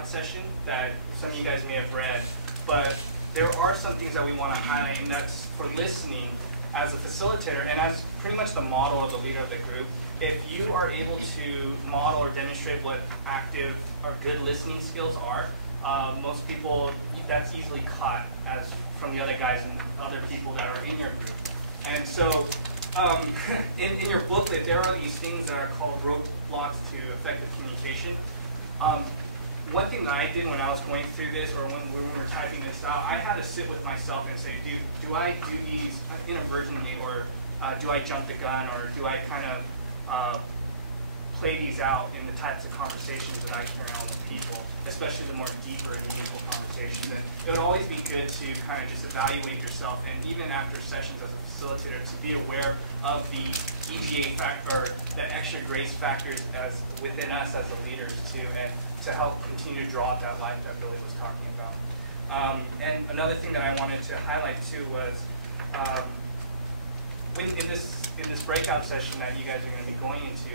breakout session that some of you guys may have read, but there are some things that we want to highlight, and that's for listening as a facilitator and as pretty much the model of the leader of the group. If you are able to model or demonstrate what active or good listening skills are, most people, that's easily caught as from the other guys and other people that are in your group. And so in your booklet, there are these things that are called roadblocks to effective communication. One thing that I did when I was going through this, or when we were typing this out, I had to sit with myself and say, do I do these inadvertently, or do I jump the gun, or do I kind of play these out in the types of conversations that I carry on with people, especially the more deeper and meaningful conversations. And it would always be good to kind of just evaluate yourself, and even after sessions as a facilitator, to be aware of the EGA factor, the extra grace factors as within us as the leaders too, and to help continue to draw out that life that Billy was talking about. And another thing that I wanted to highlight too was in this breakout session that you guys are going to be going into,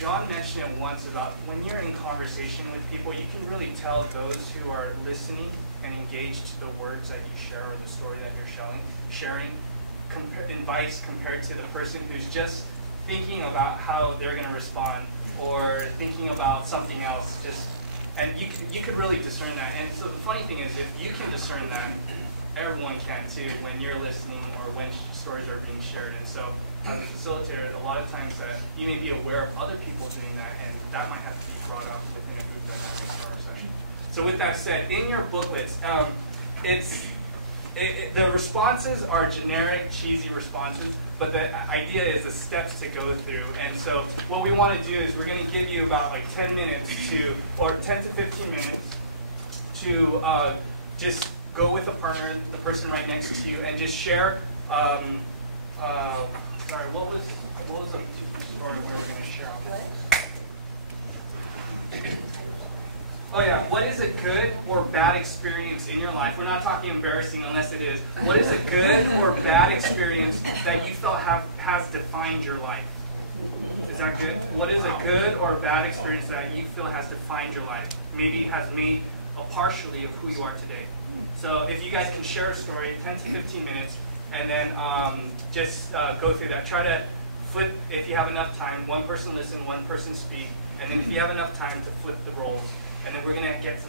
John mentioned it once about when you're in conversation with people, you can really tell those who are listening and engaged to the words that you share or the story that you're sharing advice compared to the person who's just thinking about how they're going to respond or thinking about something else. And you could really discern that. And so the funny thing is, if you can discern that, everyone can too when you're listening or when stories are being shared. And so as a facilitator, a lot of times that you may be aware of other people doing that, and that might have to be brought up within a group dynamics or a session. So with that said, in your booklets, the responses are generic, cheesy responses, but the idea is the steps to go through. And so what we want to do is we're going to give you about like 10 minutes or 10 to 15 minutes to just go with a partner, the person right next to you, and just share. Sorry, what was the story we were going to share on this? Oh yeah, what is a good or bad experience in your life? We're not talking embarrassing unless it is. What is a good or bad experience that you felt has defined your life? Is that good? What is a good or bad experience that you feel has defined your life? Maybe has made a partially of who you are today. So if you guys can share a story, 10 to 15 minutes, and then just go through that. Try to flip, if you have enough time, one person listen, one person speak, and then if you have enough time to flip the roles. And then we're going to get